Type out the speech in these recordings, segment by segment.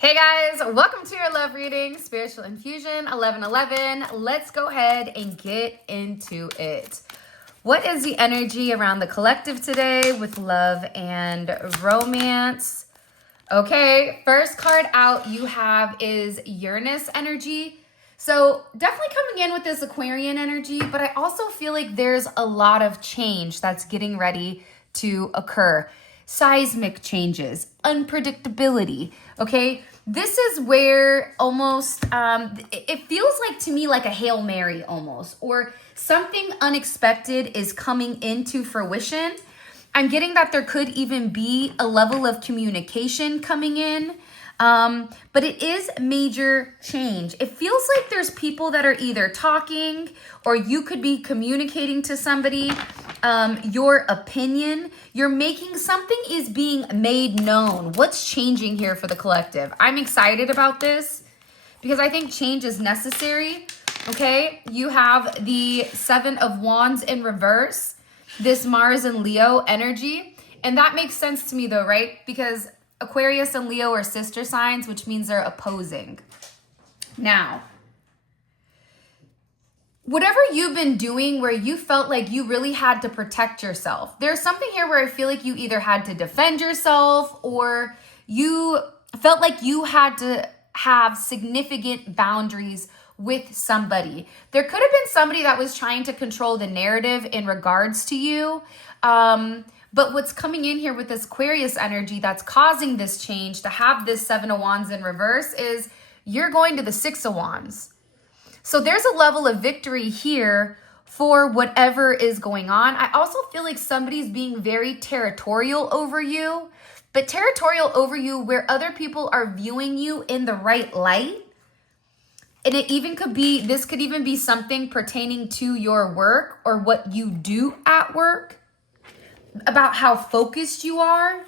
Hey guys, welcome to your love reading, Spiritual Infusion 1111. Let's go ahead and get into it. What is the energy around the collective today with love and romance? Okay, first card out you have is Uranus energy. So definitely coming in with this Aquarian energy, but I also feel like there's a lot of change that's getting ready to occur. Seismic changes, unpredictability, okay? This is where almost, it feels like to me like a Hail Mary almost, or something unexpected is coming into fruition. I'm getting that there could even be a level of communication coming in, but it is major change. It feels like there's people that are either talking or you could be communicating to somebody your opinion. You're making something is being made known. What's changing here for the collective? I'm excited about this because I think change is necessary. Okay, you have the Seven of Wands in reverse, this Mars and Leo energy. And that makes sense to me though, right? Because Aquarius and Leo are sister signs, which means they're opposing. Now, whatever you've been doing where you felt like you really had to protect yourself, there's something here where I feel like you either had to defend yourself or you felt like you had to have significant boundaries with somebody. There could have been somebody that was trying to control the narrative in regards to you. But what's coming in here with this Aquarius energy that's causing this change to have this Seven of Wands in reverse is you're going to the Six of Wands. So there's a level of victory here for whatever is going on. I also feel like somebody's being very territorial over you, but territorial over you where other people are viewing you in the right light. And it even could be, this could even be something pertaining to your work or what you do at work, about how focused you are.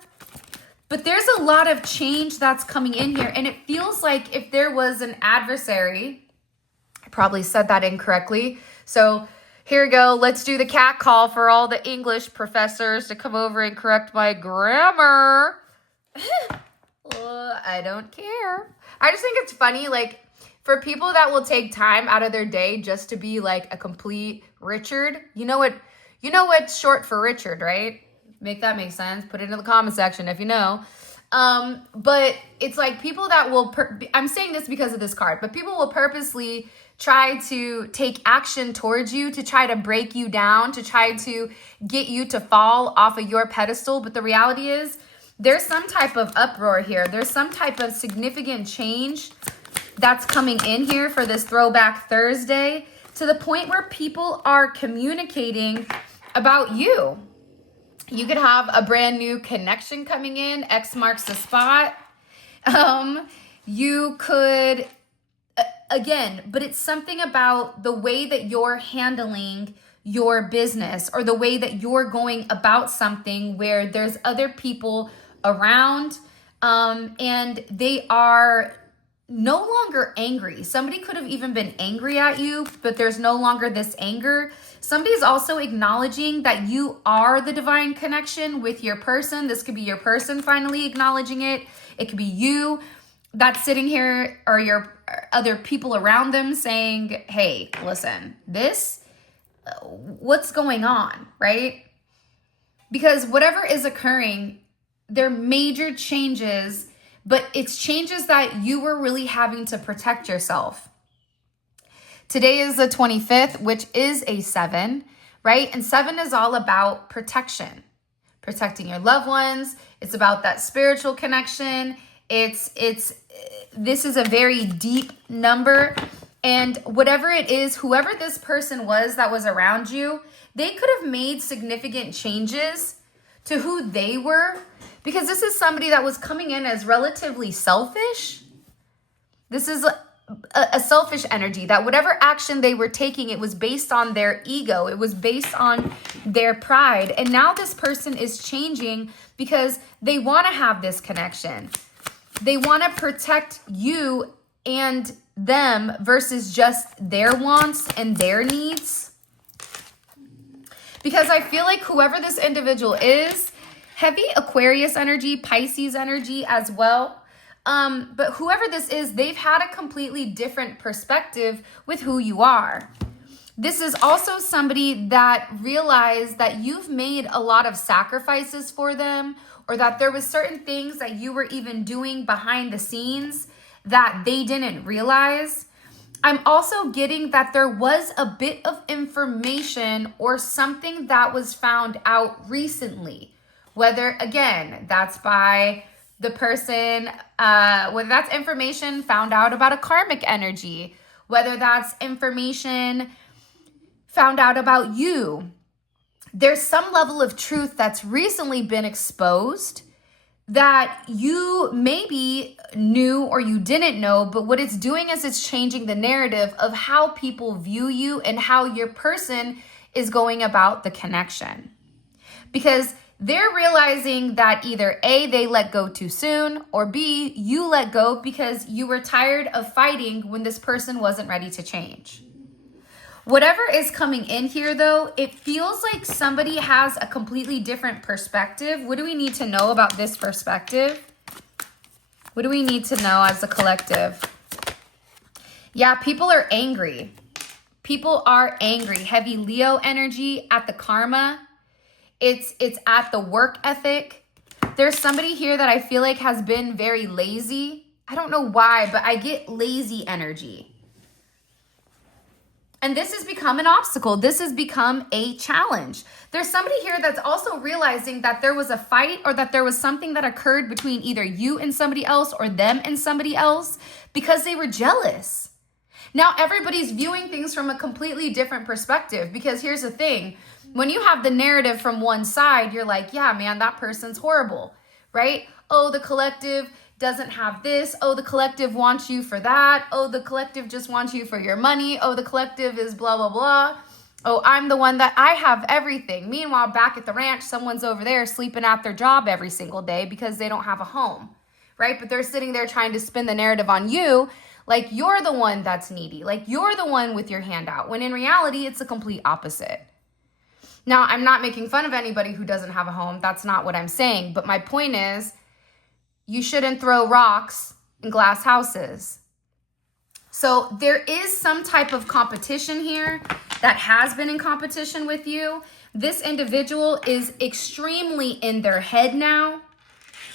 But there's a lot of change that's coming in here. And it feels like if there was an adversary, I probably said that incorrectly. So here we go. Let's do the cat call for all the English professors to come over and correct my grammar. I don't care. I just think it's funny, like, for people that will take time out of their day just to be like a complete Richard. You know what's short for Richard, right? Make that make sense. Put it in the comment section if you know. But it's like people that will, I'm saying this because of this card, but people will purposely try to take action towards you to try to break you down, to try to get you to fall off of your pedestal. But the reality is there's some type of uproar here. There's some type of significant change that's coming in here for this Throwback Thursday, to the point where people are communicating about you. You could have a brand new connection coming in. X marks the spot. You could, again, but it's something about the way that you're handling your business or the way that you're going about something where there's other people around and they are no longer angry. Somebody could have even been angry at you, but there's no longer this anger. Somebody's also acknowledging that you are the divine connection with your person. This could be your person finally acknowledging it. It could be you that's sitting here or your other people around them saying, hey, listen, what's going on, right? Because whatever is occurring, there are major changes, but it's changes that you were really having to protect yourself. Today is the 25th, which is a 7, right? And 7 is all about protection, protecting your loved ones. It's about that spiritual connection. This is a very deep number. And whatever it is, whoever this person was that was around you, they could have made significant changes to who they were, because this is somebody that was coming in as relatively selfish. This is a selfish energy, that whatever action they were taking, it was based on their ego. It was based on their pride. And now this person is changing because they want to have this connection. They want to protect you and them versus just their wants and their needs. Because I feel like whoever this individual is, heavy Aquarius energy, Pisces energy as well. But whoever this is, they've had a completely different perspective with who you are. This is also somebody that realized that you've made a lot of sacrifices for them, or that there was certain things that you were even doing behind the scenes that they didn't realize. I'm also getting that there was a bit of information or something that was found out recently. Whether, again, that's by the person, whether that's information found out about a karmic energy, whether that's information found out about you. There's some level of truth that's recently been exposed that you maybe knew or you didn't know, but what it's doing is it's changing the narrative of how people view you and how your person is going about the connection. Because they're realizing that either A, they let go too soon, or B, you let go because you were tired of fighting when this person wasn't ready to change. Whatever is coming in here, though, it feels like somebody has a completely different perspective. What do we need to know about this perspective? What do we need to know as a collective? Yeah, people are angry. People are angry. Heavy Leo energy at the karma. It's at the work ethic. There's somebody here that I feel like has been very lazy. I don't know why, but I get lazy energy. And this has become an obstacle. This has become a challenge. There's somebody here that's also realizing that there was a fight or that there was something that occurred between either you and somebody else or them and somebody else because they were jealous. Now everybody's viewing things from a completely different perspective, because here's the thing. When you have the narrative from one side, you're like, yeah, man, that person's horrible, right? Oh, the collective doesn't have this. Oh, the collective wants you for that. Oh, the collective just wants you for your money. Oh, the collective is blah, blah, blah. Oh, I'm the one that I have everything. Meanwhile, back at the ranch, someone's over there sleeping at their job every single day because they don't have a home, right? But they're sitting there trying to spin the narrative on you like you're the one that's needy, like you're the one with your hand out, when in reality, it's the complete opposite. Now, I'm not making fun of anybody who doesn't have a home. That's not what I'm saying. But my point is, you shouldn't throw rocks in glass houses. So there is some type of competition here that has been in competition with you. This individual is extremely in their head now.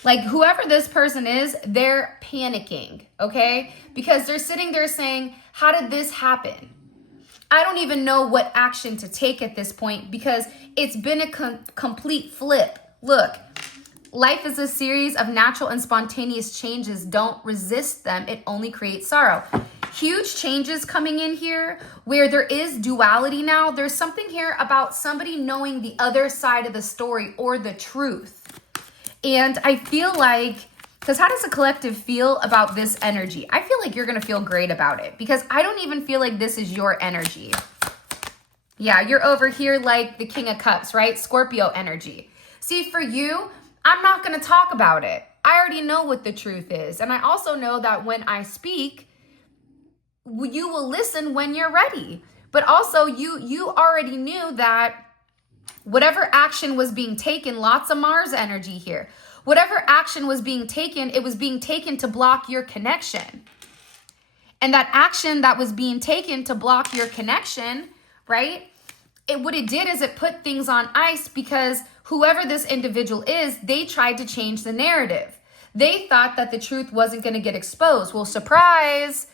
Like whoever this person is, they're panicking, okay? Because they're sitting there saying, how did this happen? I don't even know what action to take at this point because it's been a complete flip. Look, life is a series of natural and spontaneous changes. Don't resist them. It only creates sorrow. Huge changes coming in here where there is duality now. There's something here about somebody knowing the other side of the story or the truth. And I feel like, because how does the collective feel about this energy? I feel like you're going to feel great about it because I don't even feel like this is your energy. Yeah, you're over here like the King of Cups, right? Scorpio energy. See, for you, I'm not going to talk about it. I already know what the truth is. And I also know that when I speak, you will listen when you're ready. But also you already knew that whatever action was being taken, lots of Mars energy here. Whatever action was being taken, it was being taken to block your connection. And that action that was being taken to block your connection, right? What it did is it put things on ice because whoever this individual is, they tried to change the narrative. They thought that the truth wasn't going to get exposed. Well, surprise,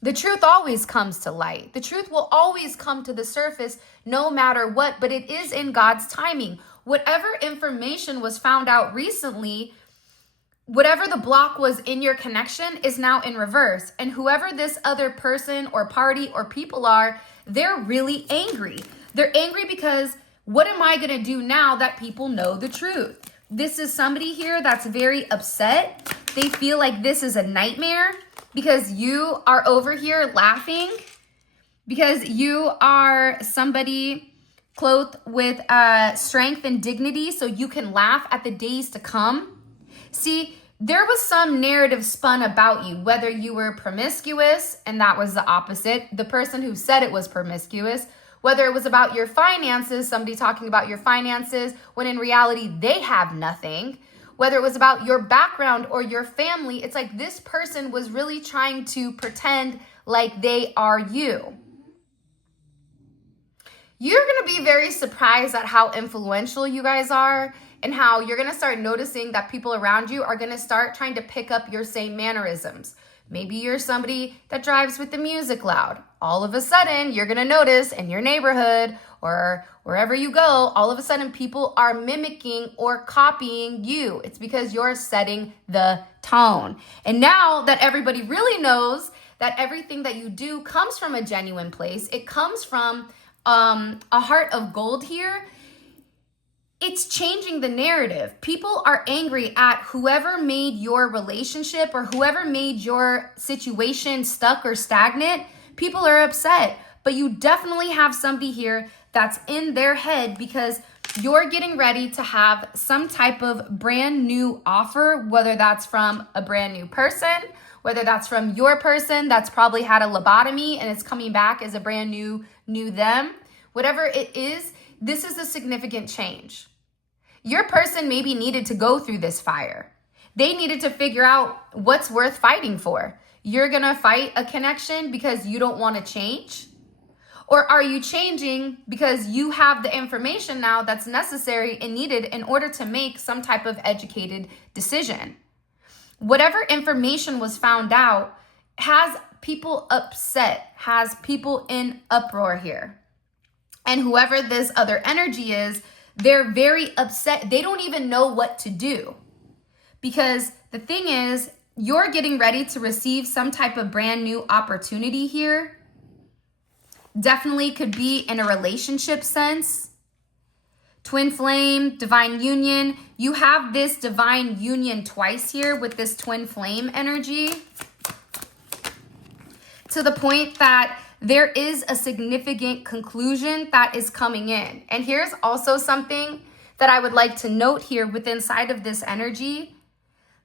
the truth always comes to light. The truth will always come to the surface no matter what, but it is in God's timing. Whatever information was found out recently, whatever the block was in your connection is now in reverse. And whoever this other person or party or people are, they're really angry. They're angry because what am I going to do now that people know the truth? This is somebody here that's very upset. They feel like this is a nightmare because you are over here laughing, because you are somebody clothed with strength and dignity so you can laugh at the days to come. See, there was some narrative spun about you, whether you were promiscuous, and that was the opposite, the person who said it was promiscuous, whether it was about your finances, somebody talking about your finances, when in reality they have nothing, whether it was about your background or your family, it's like this person was really trying to pretend like they are you. You're going to be very surprised at how influential you guys are, and how you're going to start noticing that people around you are going to start trying to pick up your same mannerisms. Maybe you're somebody that drives with the music loud. All of a sudden, you're going to notice in your neighborhood or wherever you go, all of a sudden people are mimicking or copying you. It's because you're setting the tone. And now that everybody really knows that everything that you do comes from a genuine place, it comes from a heart of gold here, it's changing the narrative. People are angry at whoever made your relationship or whoever made your situation stuck or stagnant. People are upset, but you definitely have somebody here that's in their head because you're getting ready to have some type of brand new offer, whether that's from a brand new person, whether that's from your person that's probably had a lobotomy and it's coming back as a brand new them. Whatever it is, this is a significant change. Your person maybe needed to go through this fire. They needed to figure out what's worth fighting for. You're going to fight a connection because you don't want to change? Or are you changing because you have the information now that's necessary and needed in order to make some type of educated decision? Whatever information was found out has people upset, has people in uproar here. And whoever this other energy is, they're very upset. They don't even know what to do. Because the thing is, you're getting ready to receive some type of brand new opportunity here. Definitely could be in a relationship sense. Twin flame, divine union. You have this divine union twice here with this twin flame energy. To the point that there is a significant conclusion that is coming in. And here's also something that I would like to note here with inside of this energy,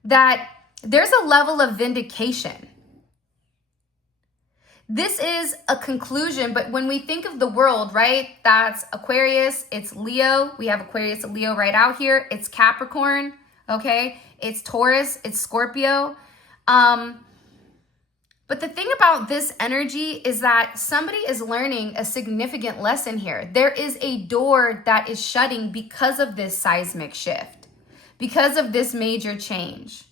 that there's a level of vindication. This is a conclusion, but when we think of the world, right, that's Aquarius, it's Leo. We have Aquarius and Leo right out here. It's Capricorn, okay? It's Taurus, it's Scorpio. But the thing about this energy is that somebody is learning a significant lesson here. There is a door that is shutting because of this seismic shift, because of this major change.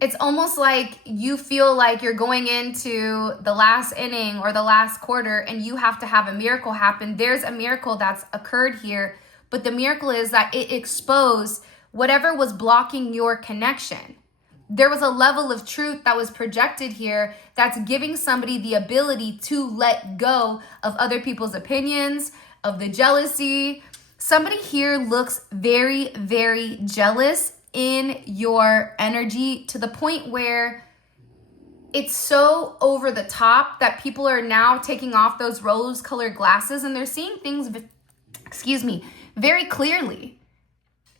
It's almost like you feel like you're going into the last inning or the last quarter and you have to have a miracle happen. There's a miracle that's occurred here, but the miracle is that it exposed whatever was blocking your connection. There was a level of truth that was projected here that's giving somebody the ability to let go of other people's opinions, of the jealousy. Somebody here looks very, very jealous in your energy to the point where it's so over the top that people are now taking off those rose-colored glasses and they're seeing things, very clearly.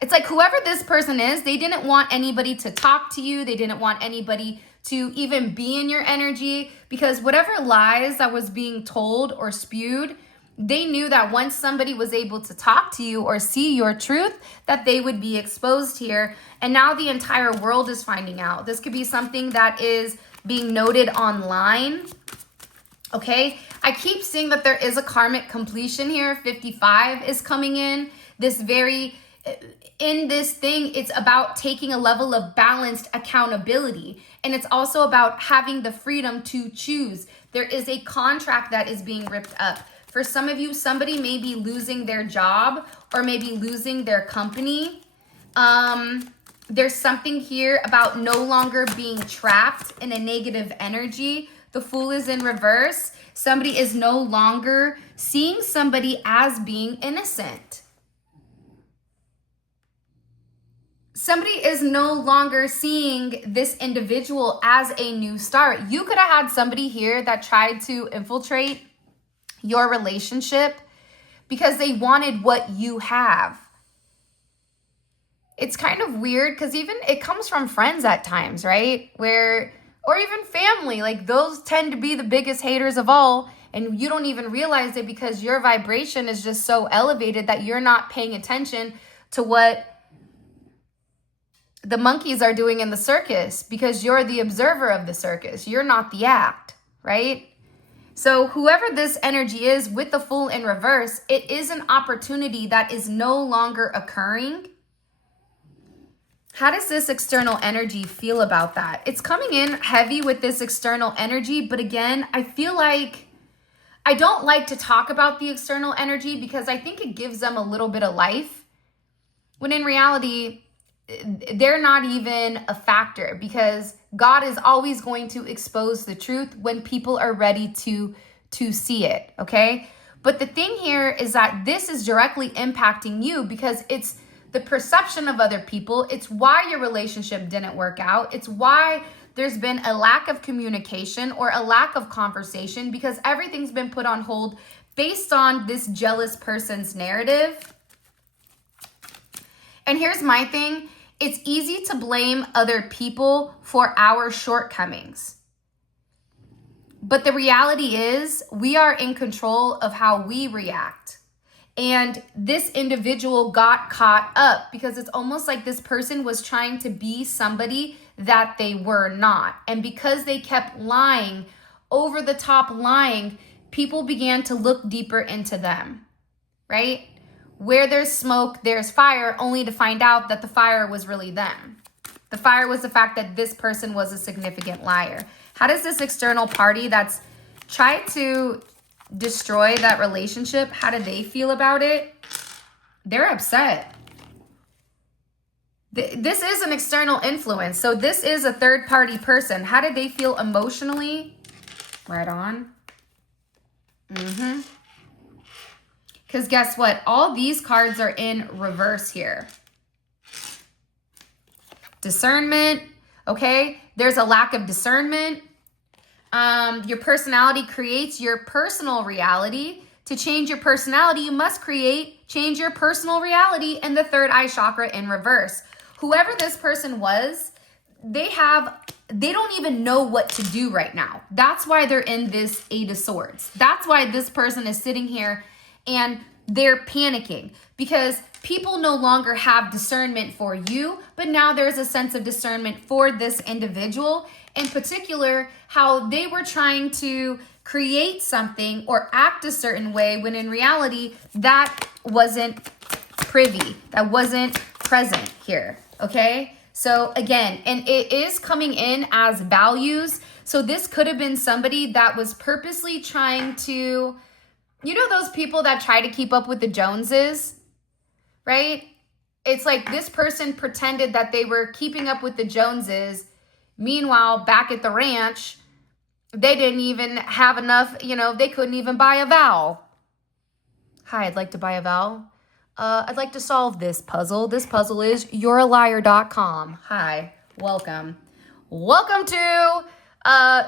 It's like whoever this person is, they didn't want anybody to talk to you. They didn't want anybody to even be in your energy because whatever lies that was being told or spewed, they knew that once somebody was able to talk to you or see your truth, that they would be exposed here. And now the entire world is finding out. This could be something that is being noted online. Okay, I keep seeing that there is a karmic completion here. 55 is coming in. In this thing, it's about taking a level of balanced accountability. And it's also about having the freedom to choose. There is a contract that is being ripped up. For some of you, somebody may be losing their job or maybe losing their company. There's something here about no longer being trapped in a negative energy. The Fool is in reverse. Somebody is no longer seeing somebody as being innocent. Somebody is no longer seeing this individual as a new start. You could have had somebody here that tried to infiltrate your relationship because they wanted what you have. It's kind of weird because even it comes from friends at times, right? Or even family, like those tend to be the biggest haters of all. And you don't even realize it because your vibration is just so elevated that you're not paying attention to what the monkeys are doing in the circus, because you're the observer of the circus. You're not the act, right? So whoever this energy is with the Fool in reverse, it is an opportunity that is no longer occurring. How does this external energy feel about that? It's coming in heavy with this external energy, but again, I feel like I don't like to talk about the external energy because I think it gives them a little bit of life, when in reality, they're not even a factor, because God is always going to expose the truth when people are ready to see it, okay? But the thing here is that this is directly impacting you because it's the perception of other people. It's why your relationship didn't work out. It's why there's been a lack of communication or a lack of conversation, because everything's been put on hold based on this jealous person's narrative. And here's my thing. It's easy to blame other people for our shortcomings. But the reality is we are in control of how we react. And this individual got caught up because it's almost like this person was trying to be somebody that they were not. And because they kept lying, over the top lying, people began to look deeper into them, right? Where there's smoke, there's fire, only to find out that the fire was really them. The fire was the fact that this person was a significant liar. How does this external party that's tried to destroy that relationship, how do they feel about it? They're upset. This is an external influence. So this is a third party person. How did they feel emotionally? Right on. Because guess what? All these cards are in reverse here. Discernment, okay? There's a lack of discernment. Your personality creates your personal reality. To change your personality, you must change your personal reality, and the third eye chakra in reverse. Whoever this person was, they don't even know what to do right now. That's why they're in this Eight of Swords. That's why this person is sitting here and they're panicking, because people no longer have discernment for you, but now there's a sense of discernment for this individual, in particular, how they were trying to create something or act a certain way when in reality, that wasn't privy, that wasn't present here, okay? So again, and it is coming in as values. So this could have been somebody that was purposely trying to, you know, those people that try to keep up with the Joneses, right? It's like this person pretended that they were keeping up with the Joneses. Meanwhile, back at the ranch, they didn't even have enough, they couldn't even buy a vowel. Hi, I'd like to buy a vowel. I'd like to solve this puzzle. This puzzle is you'realiar.com. Hi, welcome. Welcome to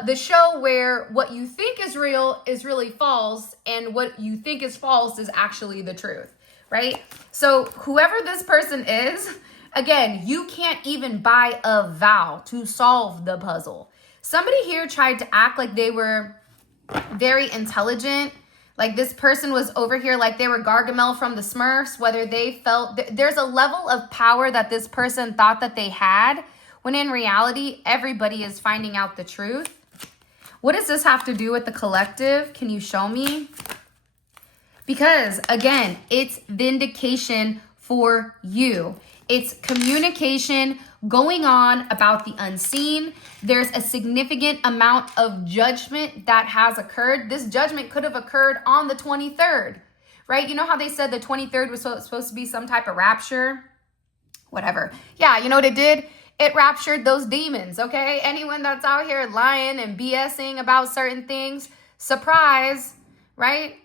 the show where what you think is real is really false, and what you think is false is actually the truth, right? So whoever this person is, again, you can't even buy a vowel to solve the puzzle. Somebody here tried to act like they were very intelligent. Like this person was over here like they were Gargamel from the Smurfs, whether they felt there's a level of power that this person thought that they had, when in reality, everybody is finding out the truth. What does this have to do with the collective? Can you show me? Because again, it's vindication for you. It's communication going on about the unseen. There's a significant amount of judgment that has occurred. This judgment could have occurred on the 23rd, right? You know how they said the 23rd was supposed to be some type of rapture? Whatever. Yeah, you know what it did? It raptured those demons, okay? Anyone that's out here lying and BSing about certain things, surprise, right?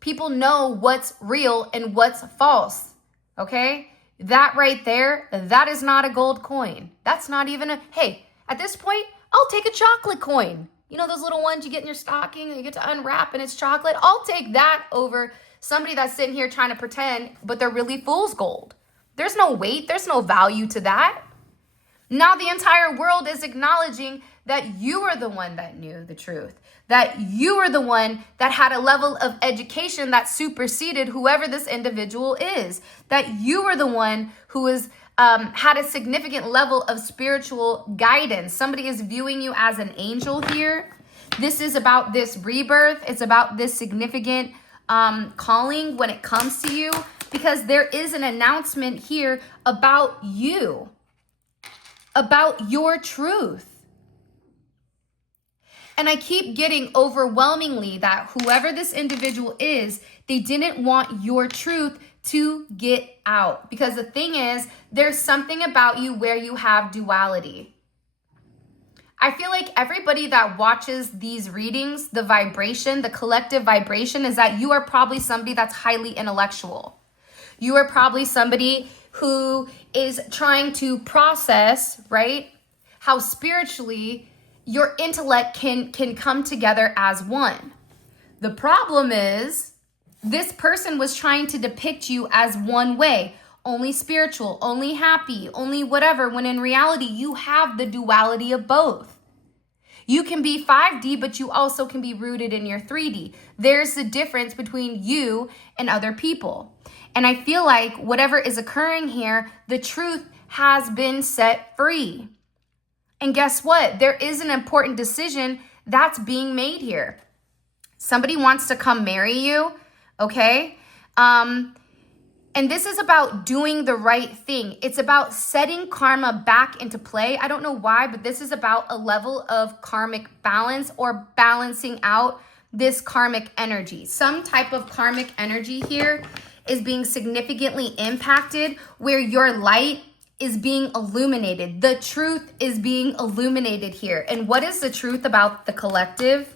People know what's real and what's false, okay? That right there, that is not a gold coin. That's not even hey, at this point, I'll take a chocolate coin. You know those little ones you get in your stocking and you get to unwrap and it's chocolate? I'll take that over somebody that's sitting here trying to pretend, but they're really fool's gold. There's no weight, there's no value to that. Now the entire world is acknowledging that you are the one that knew the truth, that you are the one that had a level of education that superseded whoever this individual is, that you are the one who is had a significant level of spiritual guidance. Somebody is viewing you as an angel here. This is about this rebirth. It's about this significant calling when it comes to you, because there is an announcement here about you, about your truth. And I keep getting overwhelmingly that whoever this individual is, they didn't want your truth to get out. Because the thing is, there's something about you where you have duality. I feel like everybody that watches these readings, the vibration, the collective vibration is that you are probably somebody that's highly intellectual. You are probably somebody who is trying to process, right, how spiritually your intellect can come together as one. The problem is this person was trying to depict you as one way, only spiritual, only happy, only whatever, when in reality, you have the duality of both. You can be 5D, but you also can be rooted in your 3D. There's the difference between you and other people. And I feel like whatever is occurring here, the truth has been set free. And guess what? There is an important decision that's being made here. Somebody wants to come marry you, okay? And this is about doing the right thing. It's about setting karma back into play. I don't know why, but this is about a level of karmic balance or balancing out this karmic energy. Some type of karmic energy here is being significantly impacted where your light is being illuminated. The truth is being illuminated here. And what is the truth about the collective?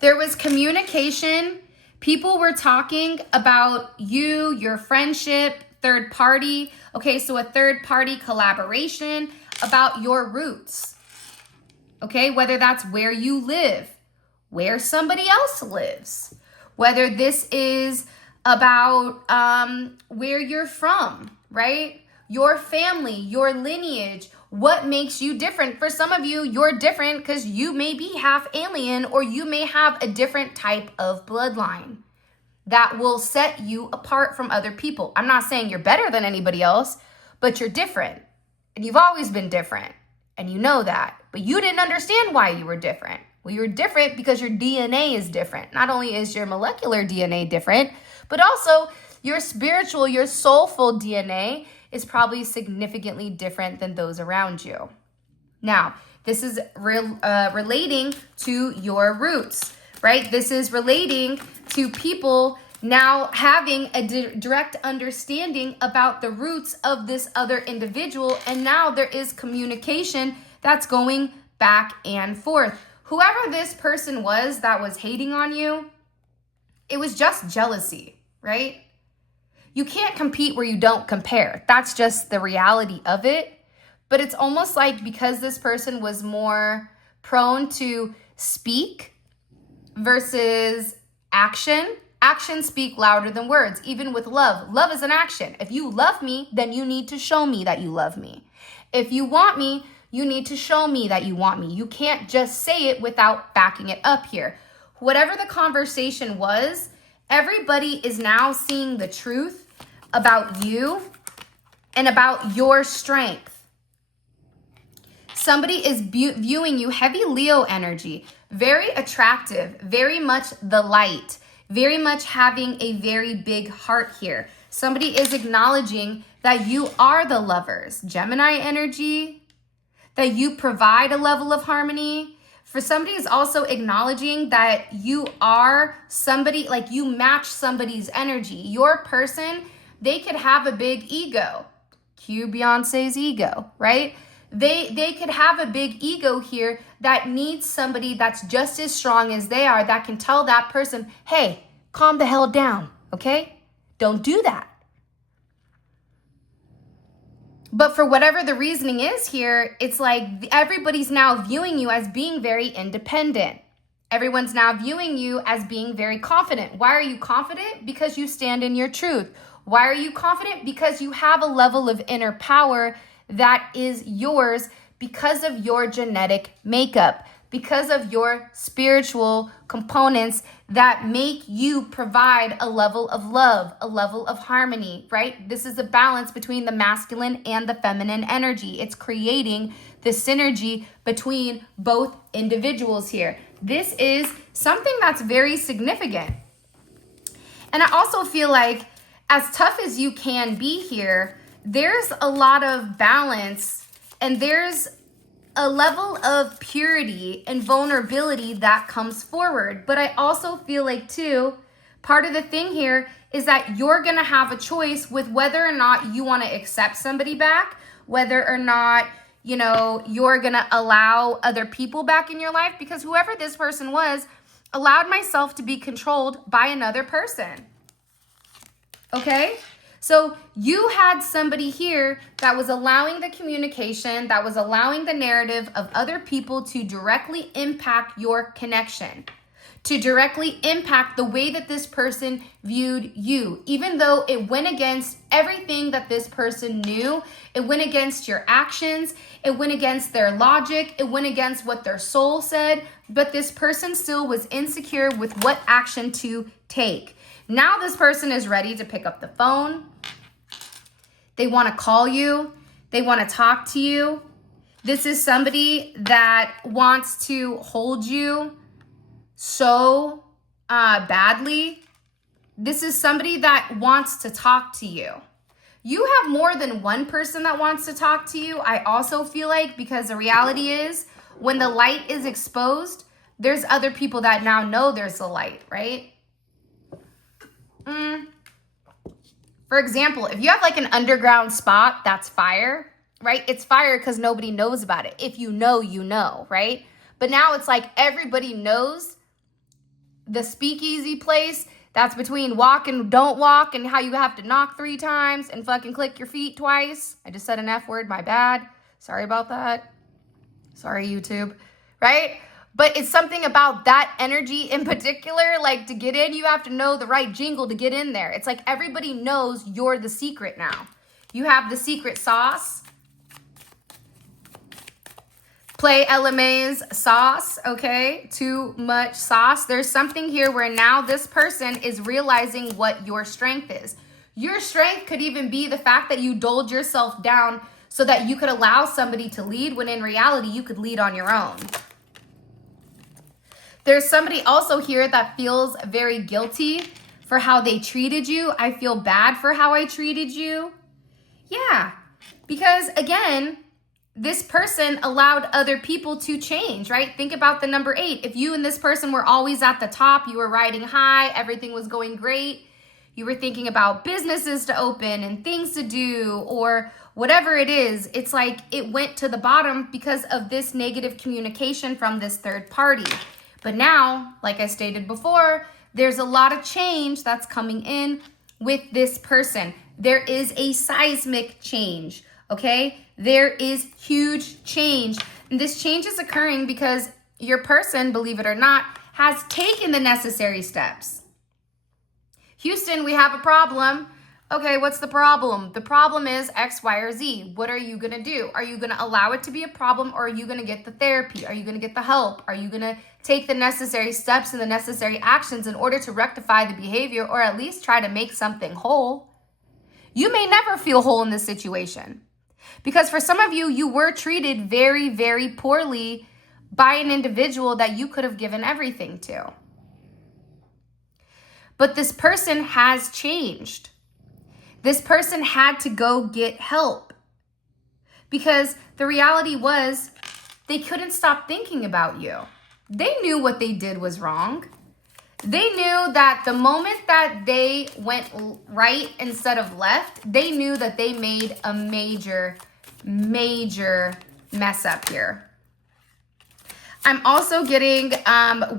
There was communication. People were talking about you, your friendship, third party. Okay, so a third party collaboration about your roots. Okay, whether that's where you live, where somebody else lives, whether this is about where you're from, right? Your family, your lineage, what makes you different. For some of you, you're different because you may be half alien, or you may have a different type of bloodline that will set you apart from other people. I'm not saying you're better than anybody else, but you're different. And you've always been different. And you know that. But you didn't understand why you were different. Well, you're different because your DNA is different. Not only is your molecular DNA different, but also your spiritual, your soulful DNA is probably significantly different than those around you. Now, this is relating to your roots, right? This is relating to people now having a direct understanding about the roots of this other individual. And now there is communication that's going back and forth. Whoever this person was that was hating on you, it was just jealousy, right? You can't compete where you don't compare. That's just the reality of it. But it's almost like because this person was more prone to speak versus action, actions speak louder than words, even with love. Love is an action. If you love me, then you need to show me that you love me. If you want me, you need to show me that you want me. You can't just say it without backing it up here. Whatever the conversation was, everybody is now seeing the truth about you and about your strength. Somebody is viewing you, heavy Leo energy, very attractive, very much the light, very much having a very big heart here. Somebody is acknowledging that you are the lovers, Gemini energy, that you provide a level of harmony. For somebody is also acknowledging that you are somebody, like you match somebody's energy. Your person, they could have a big ego. Cue Beyonce's ego, right? They could have a big ego here that needs somebody that's just as strong as they are, that can tell that person, hey, calm the hell down, okay? Don't do that. But for whatever the reasoning is here, it's like everybody's now viewing you as being very independent. Everyone's now viewing you as being very confident. Why are you confident? Because you stand in your truth. Why are you confident? Because you have a level of inner power that is yours because of your genetic makeup, because of your spiritual components that make you provide a level of love, a level of harmony, right? This is a balance between the masculine and the feminine energy. It's creating the synergy between both individuals here. This is something that's very significant. And I also feel like as tough as you can be here, there's a lot of balance and there's a level of purity and vulnerability that comes forward. But I also feel like too, part of the thing here is that you're going to have a choice with whether or not you want to accept somebody back, whether or not, you know, you're going to allow other people back in your life, because whoever this person was allowed myself to be controlled by another person. Okay? So you had somebody here that was allowing the communication, that was allowing the narrative of other people to directly impact your connection, to directly impact the way that this person viewed you. Even though it went against everything that this person knew, it went against your actions, it went against their logic, it went against what their soul said, but this person still was insecure with what action to take. Now this person is ready to pick up the phone. They want to call you. They want to talk to you. This is somebody that wants to hold you so badly. This is somebody that wants to talk to you. You have more than one person that wants to talk to you, I also feel like, because the reality is when the light is exposed, there's other people that now know there's a light, right? For example, if you have like an underground spot that's fire, right? It's fire because nobody knows about it. If you know, you know, right? But now it's like everybody knows the speakeasy place that's between walk and don't walk and how you have to knock 3 times and fucking click your feet twice. I just said an F word, my bad. Sorry about that. Sorry, YouTube, right? But it's something about that energy in particular, like to get in, you have to know the right jingle to get in there. It's like everybody knows you're the secret now. You have the secret sauce. Play LMA's sauce, okay? Too much sauce. There's something here where now this person is realizing what your strength is. Your strength could even be the fact that you doled yourself down so that you could allow somebody to lead when in reality you could lead on your own. There's somebody also here that feels very guilty for how they treated you. I feel bad for how I treated you. Yeah, because again, this person allowed other people to change, right? Think about the number 8. If you and this person were always at the top, you were riding high, everything was going great, you were thinking about businesses to open and things to do or whatever it is, it's like it went to the bottom because of this negative communication from this third party. But now, like I stated before, there's a lot of change that's coming in with this person. There is a seismic change, okay? There is huge change. And this change is occurring because your person, believe it or not, has taken the necessary steps. Houston, we have a problem. Okay, what's the problem? The problem is X, Y, or Z. What are you going to do? Are you going to allow it to be a problem, or are you going to get the therapy? Are you going to get the help? Are you going to take the necessary steps and the necessary actions in order to rectify the behavior, or at least try to make something whole? You may never feel whole in this situation because for some of you, you were treated very, very poorly by an individual that you could have given everything to. But this person has changed. This person had to go get help because the reality was they couldn't stop thinking about you. They knew what they did was wrong. They knew that the moment that they went right instead of left, they knew that they made a major, major mess up here. I'm also getting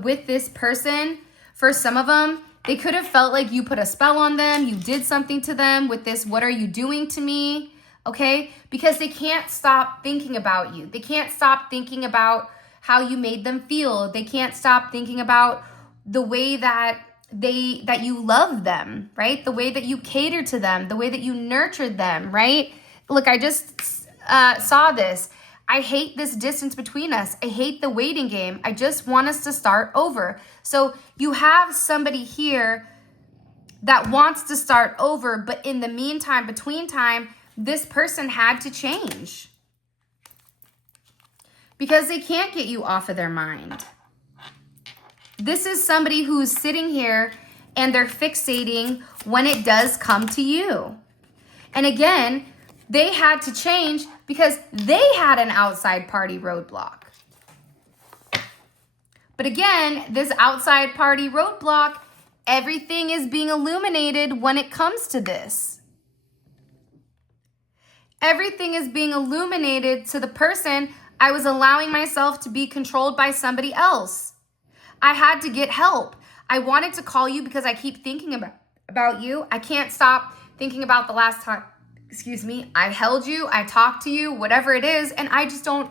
with this person, for some of them, they could have felt like you put a spell on them. You did something to them with this, what are you doing to me? Okay? Because they can't stop thinking about you. They can't stop thinking about how you made them feel. They can't stop thinking about the way that you love them, right? The way that you cater to them, the way that you nurtured them, right? Look, I just saw this. I hate this distance between us. I hate the waiting game. I just want us to start over. So you have somebody here that wants to start over, but in the meantime, between time, this person had to change because they can't get you off of their mind. This is somebody who's sitting here and they're fixating when it does come to you. And again, they had to change because they had an outside party roadblock. But again, this outside party roadblock, everything is being illuminated when it comes to this. Everything is being illuminated to the person. I was allowing myself to be controlled by somebody else. I had to get help. I wanted to call you because I keep thinking about you. I can't stop thinking about the last time, I held you, I talked to you, whatever it is, and I just don't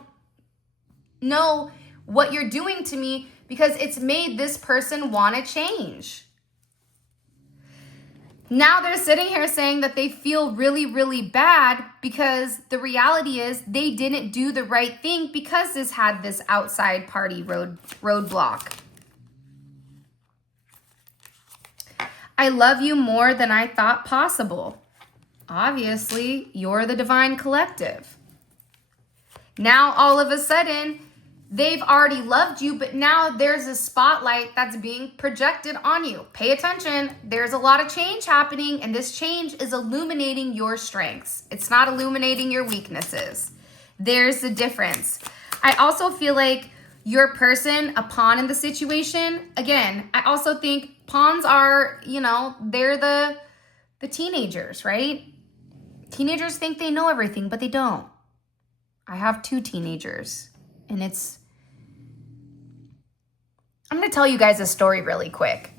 know what you're doing to me because it's made this person want to change. Now they're sitting here saying that they feel really, really bad because the reality is they didn't do the right thing because this had this outside party roadblock. I love you more than I thought possible. Obviously, you're the divine collective. Now, all of a sudden, they've already loved you, but now there's a spotlight that's being projected on you. Pay attention. There's a lot of change happening, and this change is illuminating your strengths. It's not illuminating your weaknesses. There's a difference. I also feel like your person, a pawn in the situation, again, I also think pawns are, they're the teenagers, right? Teenagers think they know everything, but they don't. I have 2 teenagers, and I'm going to tell you guys a story really quick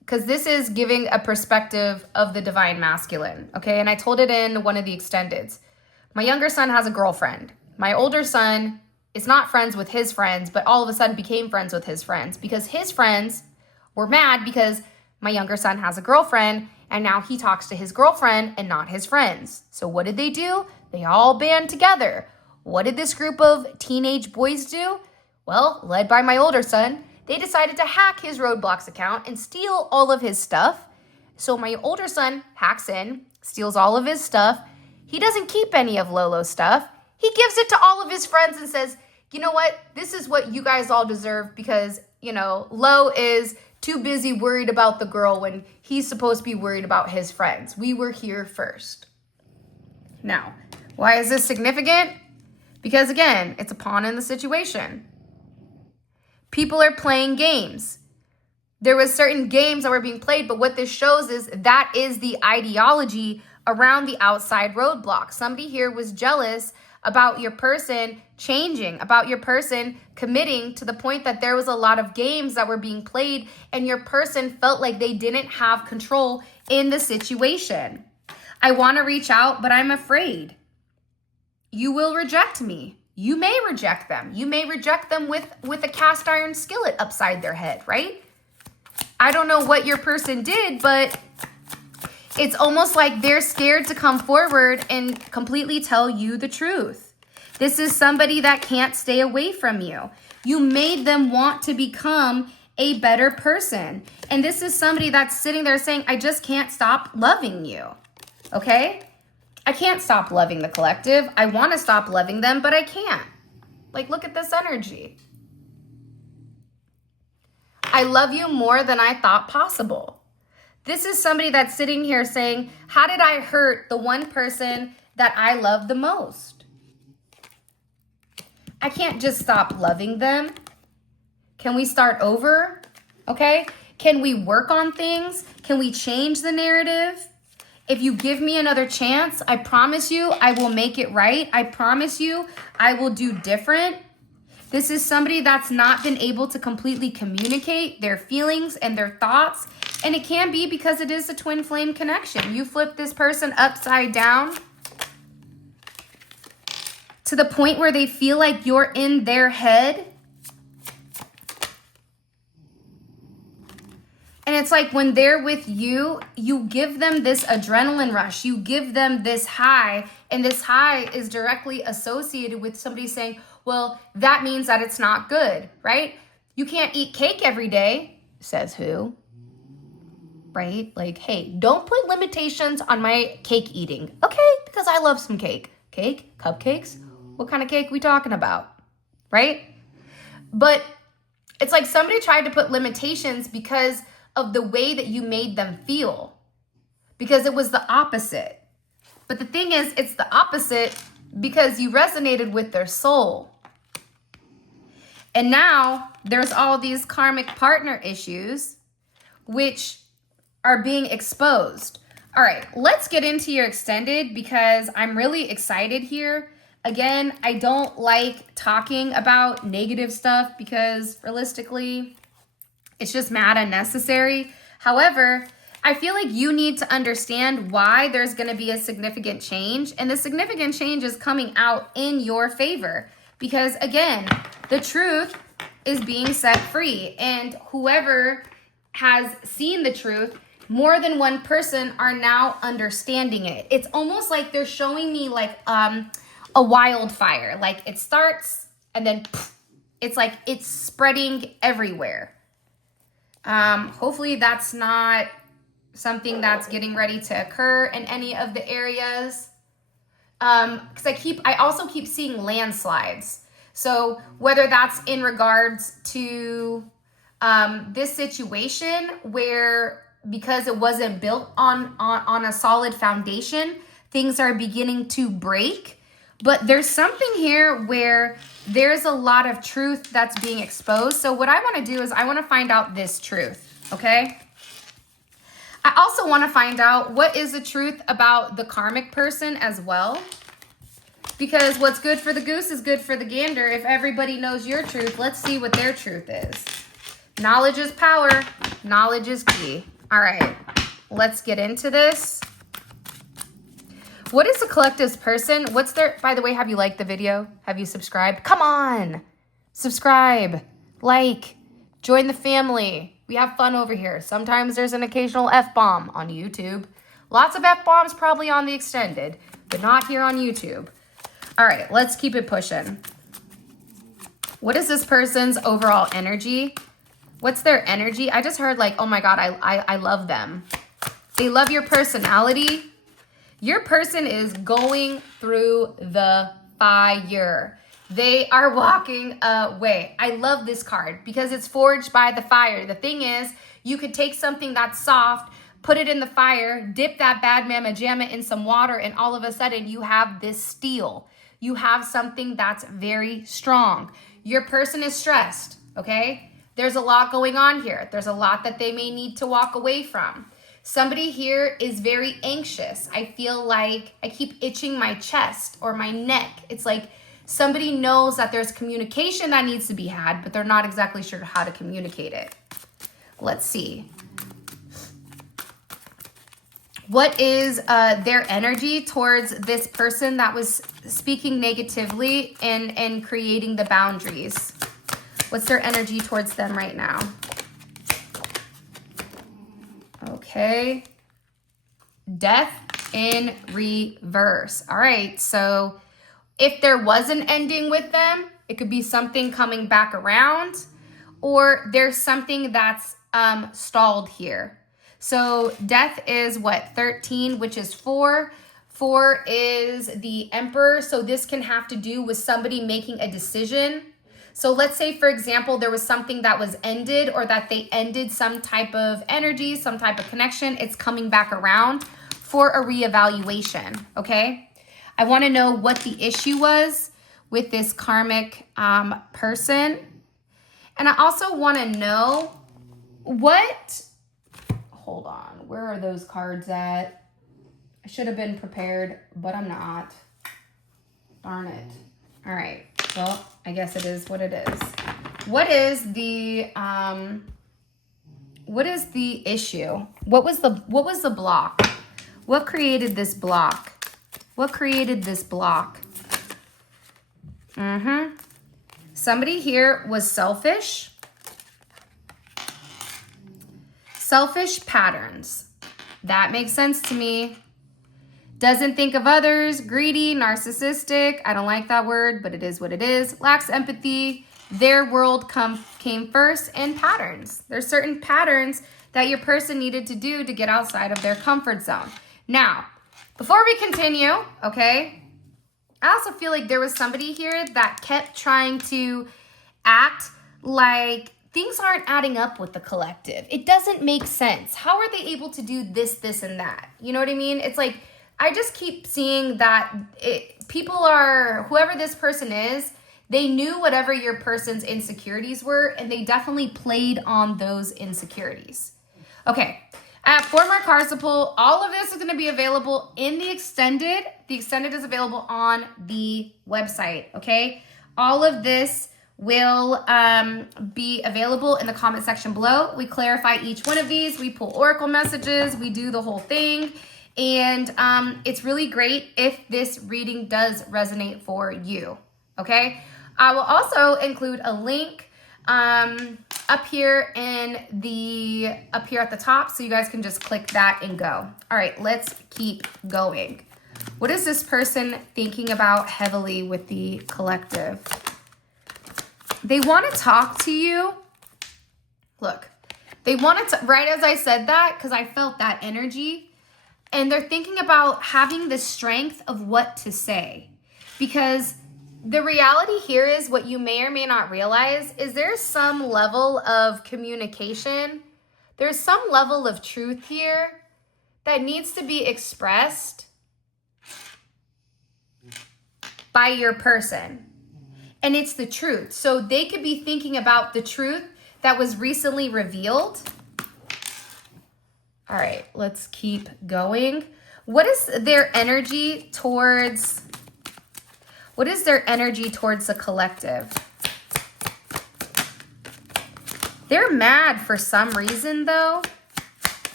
because this is giving a perspective of the divine masculine, okay? And I told it in one of the extendeds. My younger son has a girlfriend. My older son is not friends with his friends, but all of a sudden became friends with his friends because his friends were mad because my younger son has a girlfriend and now he talks to his girlfriend and not his friends. So what did they do? They all band together. What did this group of teenage boys do? Well, led by my older son, they decided to hack his Roadblocks account and steal all of his stuff. So my older son hacks in, steals all of his stuff. He doesn't keep any of Lolo's stuff. He gives it to all of his friends and says, you know what? This is what you guys all deserve because, Lo is too busy worried about the girl when he's supposed to be worried about his friends. We were here first. Now, why is this significant? Because again, it's a pawn in the situation. People are playing games. There was certain games that were being played, but what this shows is that is the ideology around the outside roadblock. Somebody here was jealous about your person changing, about your person committing to the point that there was a lot of games that were being played and your person felt like they didn't have control in the situation. I want to reach out, but I'm afraid. You will reject me. You may reject them. You may reject them with a cast iron skillet upside their head, right? I don't know what your person did, but it's almost like they're scared to come forward and completely tell you the truth. This is somebody that can't stay away from you. You made them want to become a better person. And this is somebody that's sitting there saying, I just can't stop loving you. Okay? I can't stop loving the collective. I want to stop loving them, but I can't. Like, look at this energy. I love you more than I thought possible. This is somebody that's sitting here saying, how did I hurt the one person that I love the most? I can't just stop loving them. Can we start over? Okay? Can we work on things? Can we change the narrative? If you give me another chance, I promise you I will make it right. I promise you I will do different. This is somebody that's not been able to completely communicate their feelings and their thoughts. And it can be because it is a twin flame connection. You flip this person upside down to the point where they feel like you're in their head. And it's like when they're with you, you give them this adrenaline rush. You give them this high, and this high is directly associated with somebody saying, well, that means that it's not good, right? You can't eat cake every day, says who? Right? Like, hey, don't put limitations on my cake eating. Okay, because I love some cake. Cake? Cupcakes? What kind of cake we talking about? Right? But it's like somebody tried to put limitations because of the way that you made them feel. Because it was the opposite. But the thing is, it's the opposite because you resonated with their soul. And now there's all these karmic partner issues which are being exposed. All right, let's get into your extended because I'm really excited here. Again, I don't like talking about negative stuff because realistically, it's just mad unnecessary. However, I feel like you need to understand why there's going to be a significant change. And the significant change is coming out in your favor. Because again, the truth is being set free. And whoever has seen the truth, more than one person are now understanding it. It's almost like they're showing me like a wildfire. Like it starts and then poof, it's like it's spreading everywhere. Hopefully that's not something that's getting ready to occur in any of the areas. Because I also keep seeing landslides. So whether that's in regards to this situation where because it wasn't built on a solid foundation, things are beginning to break. But there's something here where there's a lot of truth that's being exposed. So what I want to do is I want to find out this truth, okay? I also want to find out what is the truth about the karmic person as well. Because what's good for the goose is good for the gander. If everybody knows your truth, let's see what their truth is. Knowledge is power. Knowledge is key. All right, let's get into this. What is the collective's person? What's their, by the way, have you liked the video? Have you subscribed? Come on, subscribe, like, join the family. We have fun over here. Sometimes there's an occasional F-bomb on YouTube. Lots of F-bombs probably on the extended, but not here on YouTube. All right, let's keep it pushing. What is this person's overall energy? What's their energy? I just heard like, oh my God, I love them. They love your personality. Your person is going through the fire. They are walking away. I love this card because it's forged by the fire. The thing is, you could take something that's soft, put it in the fire, dip that bad mamma jamma in some water, and all of a sudden you have this steel. You have something that's very strong. Your person is stressed, okay? There's a lot going on here. There's a lot that they may need to walk away from. Somebody here is very anxious. I feel like I keep itching my chest or my neck. It's like somebody knows that there's communication that needs to be had, but they're not exactly sure how to communicate it. Let's see. What is their energy towards this person that was speaking negatively and creating the boundaries? What's their energy towards them right now? Okay. Death in reverse. All right. So if there was an ending with them, it could be something coming back around, or there's something that's stalled here. So death is what? 13, which is 4. 4 is the Emperor. So this can have to do with somebody making a decision. So let's say, for example, there was something that was ended or that they ended some type of energy, some type of connection. It's coming back around for a reevaluation, okay? I want to know what the issue was with this karmic person. And I also want to know what, hold on, where are those cards at? I should have been prepared, but I'm not. Darn it. All right. Well, I guess it is what it is. What is the issue? What was the block? What created this block? What created this block? Somebody here was selfish. Selfish patterns. That makes sense to me. Doesn't think of others, greedy, narcissistic. I don't like that word, but it is what it is. Lacks empathy. Their world came first, and patterns. There's certain patterns that your person needed to do to get outside of their comfort zone. Now, before we continue, okay, I also feel like there was somebody here that kept trying to act like things aren't adding up with the collective. It doesn't make sense. How are they able to do this, this, and that? You know what I mean? It's like, I just keep seeing that people are, whoever this person is, they knew whatever your person's insecurities were, and they definitely played on those insecurities. Okay, I have 4 more cards to pull. All of this is going to be available in the extended. The extended is available on the website, okay? All of this will be available in the comment section below. We clarify each one of these. We pull oracle messages. We do the whole thing. And it's really great if this reading does resonate for you, okay? I will also include a link up here at the top, so you guys can just click that and go. All right, let's keep going. What is this person thinking about heavily with the collective? They want to talk to you. Look, they wanted to, right as I said that, because I felt that energy, and they're thinking about having the strength of what to say, because the reality here is, what you may or may not realize is there's some level of communication. There's some level of truth here that needs to be expressed by your person. And it's the truth. So they could be thinking about the truth that was recently revealed. All right, let's keep going. What is their energy towards... What is their energy towards the collective? They're mad for some reason, though.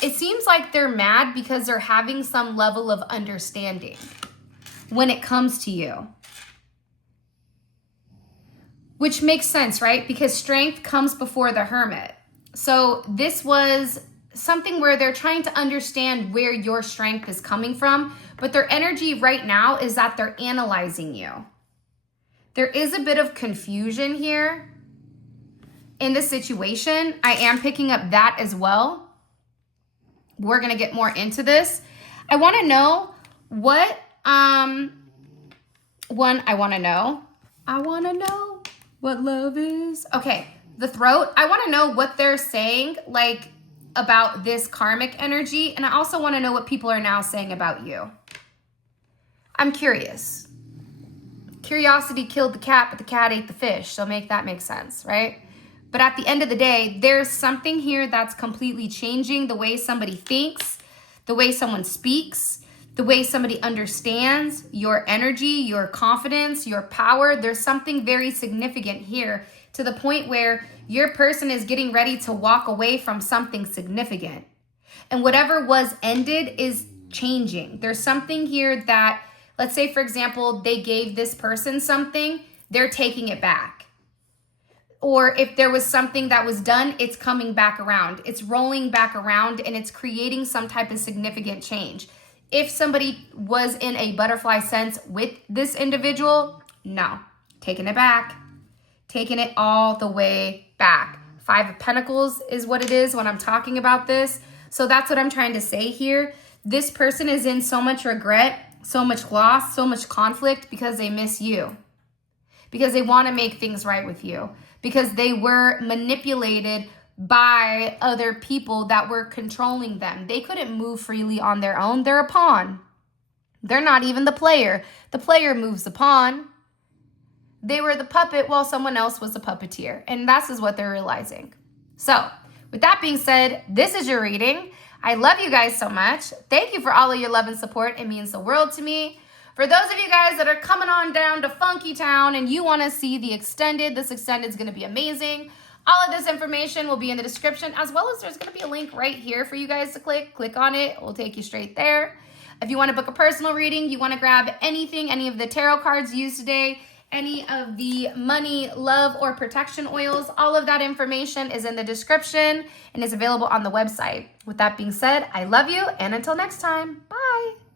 It seems like they're mad because they're having some level of understanding when it comes to you. Which makes sense, right? Because strength comes before the hermit. So this was something where they're trying to understand where your strength is coming from, but their energy right now is that they're analyzing you. There is a bit of confusion here in the situation. I am picking up that as well. We're going to get more into this. I want to know what, I want to know what love is. Okay, the throat. I want to know what they're saying, like, about this karmic energy, and I also want to know what people are now saying about you. I'm curious. Curiosity killed the cat, but the cat ate the fish, so make that make sense, right? But at the end of the day, there's something here that's completely changing the way somebody thinks, the way someone speaks, the way somebody understands your energy, your confidence, your power. There's something very significant here, to the point where your person is getting ready to walk away from something significant. And whatever was ended is changing. There's something here that, let's say, for example, they gave this person something, they're taking it back. Or if there was something that was done, it's coming back around. It's rolling back around, and it's creating some type of significant change. If somebody was in a butterfly sense with this individual, no, taking it back. Taking it all the way back. 5 of Pentacles is what it is when I'm talking about this. So that's what I'm trying to say here. This person is in so much regret, so much loss, so much conflict because they miss you. Because they want to make things right with you. Because they were manipulated by other people that were controlling them. They couldn't move freely on their own. They're a pawn. They're not even the player. The player moves the pawn. They were the puppet while someone else was the puppeteer. And that's is what they're realizing. So, with that being said, this is your reading. I love you guys so much. Thank you for all of your love and support. It means the world to me. For those of you guys that are coming on down to Funky Town and you want to see the extended, this extended is going to be amazing. All of this information will be in the description, as well as there's going to be a link right here for you guys to click. Click on it. It will take you straight there. If you want to book a personal reading, you want to grab anything, any of the tarot cards used today, any of the money, love, or protection oils. All of that information is in the description and is available on the website. With that being said, I love you, and until next time, bye.